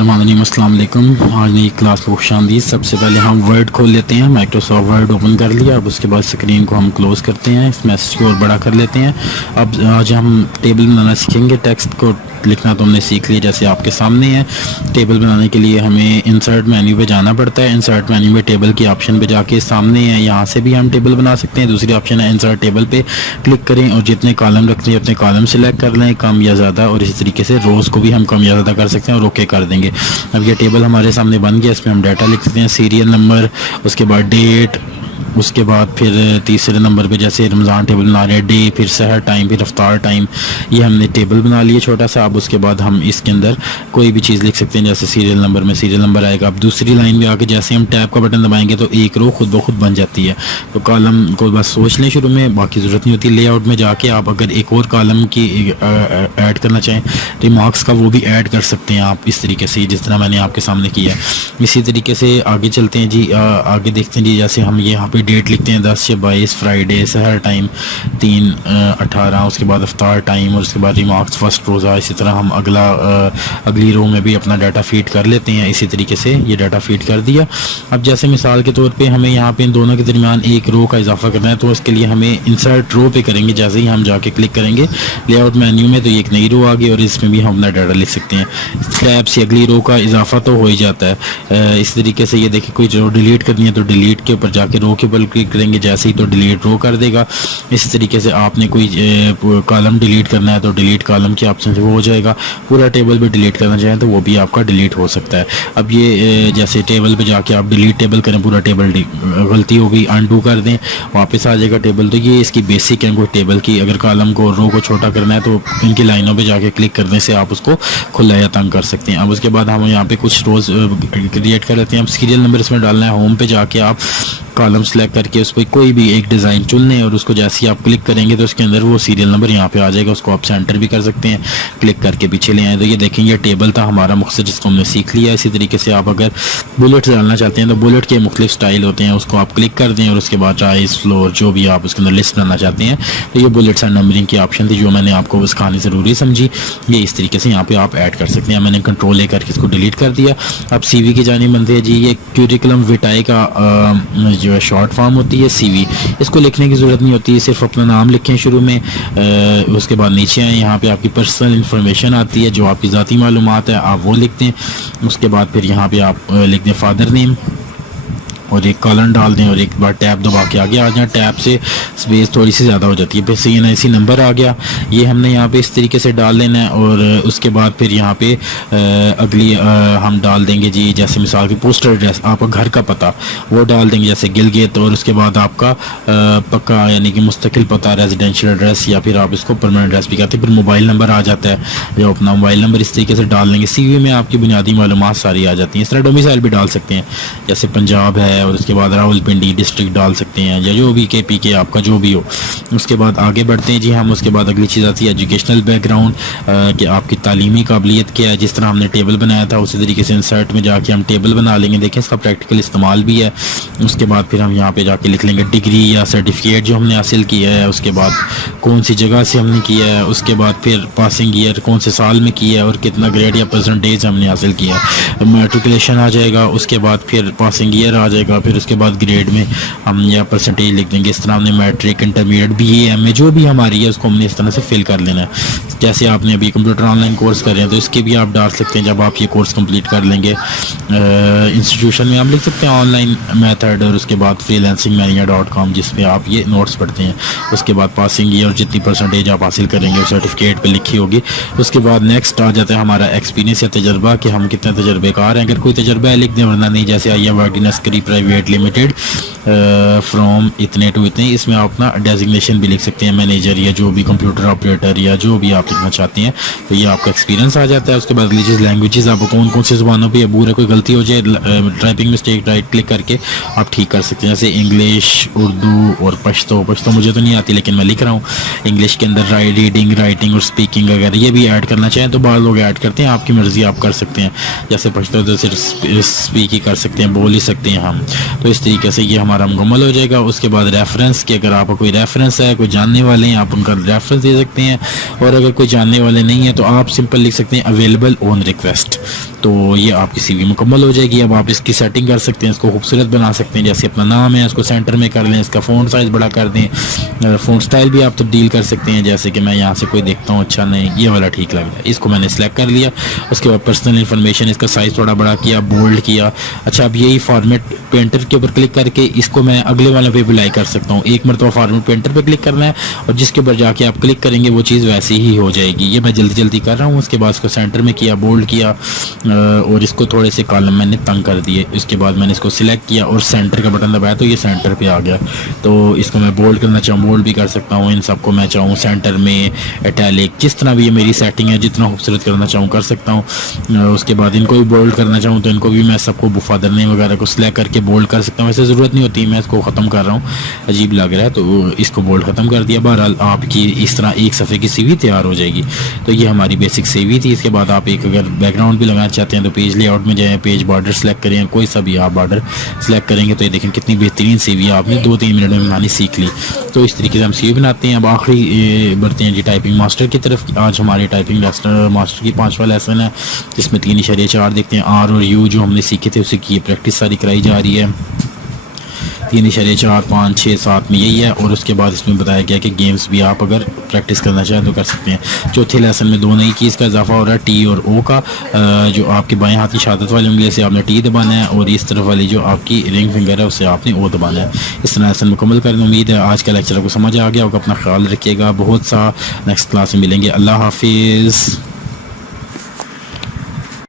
बिस्मिल्लाहिर्रहमानिर्रहीम। अस्सलाम वालेकुम। आज नई क्लास को खुशामदीद। सबसे पहले हम वर्ड खोल लेते हैं। माइक्रोसॉफ्ट वर्ड ओपन कर लिया। अब उसके बाद स्क्रीन को हम क्लोज़ करते हैं। इस मैसेज को और बड़ा कर लेते हैं। अब आज हम टेबल बनाना सीखेंगे। टेक्स्ट को लिखना तो हमने सीख लिया, जैसे आपके सामने है। टेबल बनाने के लिए हमें इंसर्ट मेन्यू पे जाना पड़ता है। इंसर्ट मेन्यू में टेबल की ऑप्शन पे जाके सामने है, यहाँ से भी हम टेबल बना सकते हैं। दूसरी ऑप्शन है इंसर्ट टेबल पे क्लिक करें और जितने कॉलम रखते हैं अपने कॉलम सेलेक्ट कर लें, कम या ज़्यादा। और इसी तरीके से रोज़ को भी हम कम या ज़्यादा कर सकते हैं और ओके कर देंगे। अब ये टेबल हमारे सामने बन गया। इसमें हम डाटा लिख सकते हैं, सीरियल नंबर, उसके बाद डेट, उसके बाद फिर तीसरे नंबर पे जैसे रमज़ान टेबल बना रहे हैं, डे, फिर सहर टाइम, फिर अफ्तार टाइम। ये हमने टेबल बना लिया छोटा सा। अब उसके बाद हम इसके अंदर कोई भी चीज़ लिख सकते हैं, जैसे सीरियल नंबर में सीरियल नंबर आएगा। अब दूसरी लाइन में आके जैसे हम टैब का बटन दबाएंगे तो एक रो खुद ब खुद बन जाती है। तो कॉलम को बस सोच लें शुरू में, बाकी ज़रूरत नहीं होती। लेआउट में जाके आप अगर एक और कॉलम की ऐड करना चाहें, रिमार्क्स का, वो भी ऐड कर सकते हैं आप इस तरीके से, जिस तरह मैंने आपके सामने किया। इसी तरीके से आगे चलते हैं जी। आगे देखते हैं जी। जैसे हम ये यहाँ पे डेट लिखते हैं 10 से 22, फ्राइडे, सहर टाइम 3:18, उसके बाद अफ्तार टाइम और उसके बाद रिमार्क्स फर्स्ट रोज़ा। इसी तरह हम अगली रो में भी अपना डाटा फीड कर लेते हैं। इसी तरीके से ये डाटा फीड कर दिया। अब जैसे मिसाल के तौर पे हमें यहाँ पे इन दोनों के दरमियान एक रो का इजाफा करना है, तो उसके लिए हमें इंसर्ट रो पे करेंगे। जैसे ही हम जाके क्लिक करेंगे लेआउट मेन्यू में, तो ये एक नई रो आ गई और इसमें भी हम अपना डाटा लिख सकते हैं। टैब से अगली रो का इजाफा तो हो ही जाता है। इस तरीके से ये देखिए, कोई रो डिलीट करनी है तो डिलीट के ऊपर जाके रो के ऊपर क्लिक करेंगे, जैसे ही तो डिलीट रो कर देगा। इसी तरीके से आपने कोई कॉलम डिलीट करना है तो डिलीट कॉलम के ऑप्शन से वो हो जाएगा। पूरा टेबल भी डिलीट करना चाहें तो वो भी आपका डिलीट हो सकता है। अब ये जैसे टेबल पे जाके आप डिलीट टेबल करें, पूरा टेबल गलती हो गई, अनडू कर दें, वापस आ जाएगा टेबल। तो ये इसकी बेसिक है कोई टेबल की। अगर कॉलम को, रो को छोटा करना है तो इनकी लाइनों पे जाके क्लिक करने से आप उसको खुला या तंग कर सकते हैं। अब उसके बाद हम यहाँ पे कुछ रोज़ क्रिएट कर लेते हैं। अब सीरियल नंबर इसमें डालना है। होम पे जाके आप कॉलम सेलेक्ट करके उस पर कोई भी एक डिज़ाइन चुन लें और उसको जैसे ही आप क्लिक करेंगे तो उसके अंदर वो सीरियल नंबर यहाँ पे आ जाएगा। उसको आप सेंटर भी कर सकते हैं, क्लिक करके पीछे ले आए। तो ये देखेंगे टेबल था हमारा मुख्तसर, जिसको हमने सीख लिया। इसी तरीके से आप अगर बुलेट्स डालना चाहते हैं तो बुलेट के मुख्तलिफ स्टाइल होते हैं, उसको आप क्लिक कर दें और उसके बाद राइज, फ्लोर, जो भी आप उसके अंदर लिस्ट बनाना चाहते हैं। तो ये बुलेट्स एंड नंबरिंग की ऑप्शन थी जो मैंने आपको सिखानी ज़रूरी समझी। ये इस तरीके से यहाँ पे आप ऐड कर सकते हैं। मैंने कंट्रोल ए करके इसको डिलीट कर दिया। अब CV की जानिब बनते हैं जी। ये क्यूरिकुलम विटाई का जो है शॉर्ट फॉर्म होती है CV। इसको लिखने की ज़रूरत नहीं होती, सिर्फ अपना नाम लिखें शुरू में। उसके बाद नीचे आए, यहाँ पे आपकी पर्सनल इन्फॉर्मेशन आती है, जो आपकी ज़ाती मालूमात है आप वो लिखते हैं। उसके बाद फिर यहाँ पे आप लिख दें फादर नेम और एक कॉलन डाल दें और एक बार टैब दबा के आगे आ जाए। टैब से स्पेस थोड़ी सी ज़्यादा हो जाती है। फिर CNIC नंबर आ गया, ये हमने यहाँ पे इस तरीके से डाल लेना है। और उसके बाद फिर यहाँ पे अगली हम डाल देंगे जी, जैसे मिसाल की पोस्टल एड्रेस, आपका घर का पता वो डाल देंगे, जैसे गिलगित। और उसके बाद आपका पक्का यानी कि मुस्तकिल पता, रेजिडेंशियल एड्रेस, या फिर आप इसको परमानेंट एड्रेस भी कहते हैं। फिर मोबाइल नंबर आ जाता है, जो अपना मोबाइल नंबर इस तरीके से डाल देंगे। CV में आपकी बुनियादी मालूमात सारी आ जाती हैं। इस तरह डोमिसाइल भी डाल सकते हैं, जैसे पंजाब है, और उसके बाद रावलपिंडी डिस्ट्रिक्ट डाल सकते हैं, या जो भी KPK आपका जो भी हो। उसके बाद आगे बढ़ते हैं जी हम। उसके बाद अगली चीज़ आती है एजुकेशनल बैकग्राउंड, कि आपकी तालीमी काबिलियत क्या है। जिस तरह हमने टेबल बनाया था उसी तरीके से इंसर्ट में जाके हम टेबल बना लेंगे। देखें इसका प्रैक्टिकल इस्तेमाल भी है। उसके बाद फिर हम यहाँ पे जाके लिख लेंगे डिग्री या सर्टिफिकेट जो हमने हासिल किया है, उसके बाद कौन सी जगह से हमने किया है, उसके बाद फिर पासिंग ईयर कौन से साल में किया है और कितना ग्रेड या परसेंटेज हमने हासिल किया है। मैट्रिकुलेशन आ जाएगा, उसके बाद फिर पासिंग ईयर आ जाएगा, फिर उसके बाद ग्रेड में हम या परसेंटेज लिख देंगे। इस तरह हमने मैट्रिक, इंटरमीडिएट, BA, MA जो भी हमारी है उसको हमने इस तरह से फिल कर लेना है। जैसे आपने अभी कंप्यूटर ऑनलाइन कोर्स कर रहे हैं तो इसके भी आप डाल सकते हैं जब आप ये कोर्स कंप्लीट कर लेंगे। इंस्टीट्यूशन में आप लिख सकते हैं ऑनलाइन मेथड, और उसके बाद freelancingmania.com जिस पे आप ये नोट्स पढ़ते हैं। उसके बाद पासिंग ईयर और जितनी परसेंटेज आप हासिल करेंगे वो सर्टिफिकेट पे लिखी होगी। उसके बाद नेक्स्ट आ जाता है हमारा एक्सपीरियंस या तजर्बा, कि हम कितने तजर्बेकार हैं। अगर कोई तजर्बा है लिख दें, वरना नहीं। जैसे I work in Askari private limited from इतने टू इतने, इसमें आप अपना डेजिग्नेशन भी लिख सकते हैं, मैनेजर या जो भी कंप्यूटर ऑपरेटर या जो भी आप लिखना चाहते हैं। तो ये आपका एक्सपीरियंस आ जाता है। उसके बाद अगली चीज़ लैंग्वेजेस, आपको कौन कौन सी ज़ुबानों पे अबूर है, कोई गलती हो जाए टाइपिंग मिस्टेक, राइट क्लिक करके आप ठीक कर सकते हैं। जैसे इंग्लिश, उर्दू और पश्तो मुझे तो नहीं आती लेकिन मैं लिख रहा हूँ। इंग्लिश के अंदर रीडिंग, राइटिंग और स्पीकिंग वगैरह ये भी ऐड करना चाहें तो बाद लोग ऐड करते हैं, आपकी मर्ज़ी आप कर सकते हैं। जैसे पश्तो तो सिर्फ स्पीक ही कर सकते हैं, बोल ही सकते हैं हम। तो इस तरीके से ये हमारा मुकम्मल हो जाएगा। उसके बाद रेफरेंस कि अगर आपका कोई रेफरेंस है, कोई जानने वाले हैं, आप उनका रेफरेंस दे सकते हैं। और अगर कोई जानने वाले नहीं है तो आप सिंपल लिख सकते हैं अवेलेबल ऑन रिक्वेस्ट। तो ये आपकी सीवी मुकम्मल हो जाएगी। अब आप इसकी सेटिंग कर सकते हैं, इसको खूबसूरत बना सकते हैं। जैसे अपना नाम है उसको सेंटर में कर लें, इसका फ़ॉन्ट साइज़ बड़ा कर दें। फ़ॉन्ट स्टाइल भी आप तब्दील कर सकते हैं, जैसे कि मैं यहाँ से कोई देखता हूँ अच्छा नहीं ये वाला ठीक लग रहा है, इसको मैंने सेलेक्ट कर लिया। उसके बाद पर्सनल इन्फॉर्मेशन, इसका साइज़ थोड़ा बड़ा किया, बोल्ड किया। अच्छा, अब यही फॉर्मेट पेंटर के ऊपर क्लिक करके इसको मैं अगले वाले पे अप्लाई कर सकता हूँ। एक मरतबा फॉर्मेट पेंटर पे क्लिक करना है और जिसके ऊपर जाके आप क्लिक करेंगे वो चीज़ वैसी ही हो जाएगी। ये मैं जल्दी जल्दी कर रहा हूँ। उसके बाद इसको सेंटर में किया, बोल्ड किया और इसको थोड़े से कॉलम मैंने तंग कर दिए। इसके बाद मैंने इसको सिलेक्ट किया और सेंटर का बटन दबाया तो ये सेंटर पे आ गया। तो इसको मैं बोल्ड करना चाहूँ बोल्ड भी कर सकता हूँ। इन सबको मैं चाहूँ सेंटर में, इटैलिक, जिस तरह भी ये मेरी सेटिंग है, जितना खूबसूरत करना चाहूँ कर सकता हूँ। उसके बाद इनको भी बोल्ड करना चाहूँ तो इनको भी मैं सबको बुफादर नेम वगैरह को सिलेक्ट करके बोल्ड कर सकता हूँ। वैसे ज़रूरत नहीं होती, मैं इसको ख़त्म कर रहा हूँ, अजीब लग रहा है तो इसको बोल्ड ख़त्म कर दिया। बहरहाल आपकी इस तरह एक सफ़े की सीवी तैयार हो जाएगी। तो ये हमारी बेसिक सीवी थी। इसके बाद आप एक अगर बैकग्राउंड भी लगाना चाहते हैं तो पेज लेआउट में जाएँ, पेज बॉर्डर सेलेक्ट करें, कोई सा भी आप बॉर्डर सेलेक्ट करेंगे तो ये देखें कितनी बेहतरीन सीवी आपने 2-3 मिनट में बनानी सीख ली। तो इस तरीके से हम सीवी बनाते हैं। अब आखिरी बढ़ते हैं जी टाइपिंग मास्टर की तरफ। आज हमारे टाइपिंग मास्टर की 5वां लेसन है, जिसमें 3.4 देखते हैं। आर और यू जो हमने सीखे थे उसी की प्रैक्टिस सारी कराई जा रही है। 3.4, 5, 6, 7 में यही है। और उसके बाद इसमें बताया गया कि गेम्स भी आप अगर प्रैक्टिस करना चाहें तो कर सकते हैं। चौथे लेसन में 2 नई कीज़ का इजाफा हो रहा है, टी और ओ का। जो आपके बाएं हाथ की शहादत वाली उंगली से आपने टी दबाना है और इस तरफ वाली जो आपकी रिंग फिंगर है उससे आपने ओ दबाना है। इस तरह लेसन मुकम्मल करने उम्मीद है आज का लेक्चर आपको समझ आ गया होगा। अपना ख्याल रखिएगा। बहुत सा नेक्स्ट क्लास में मिलेंगे। अल्लाह हाफिज़।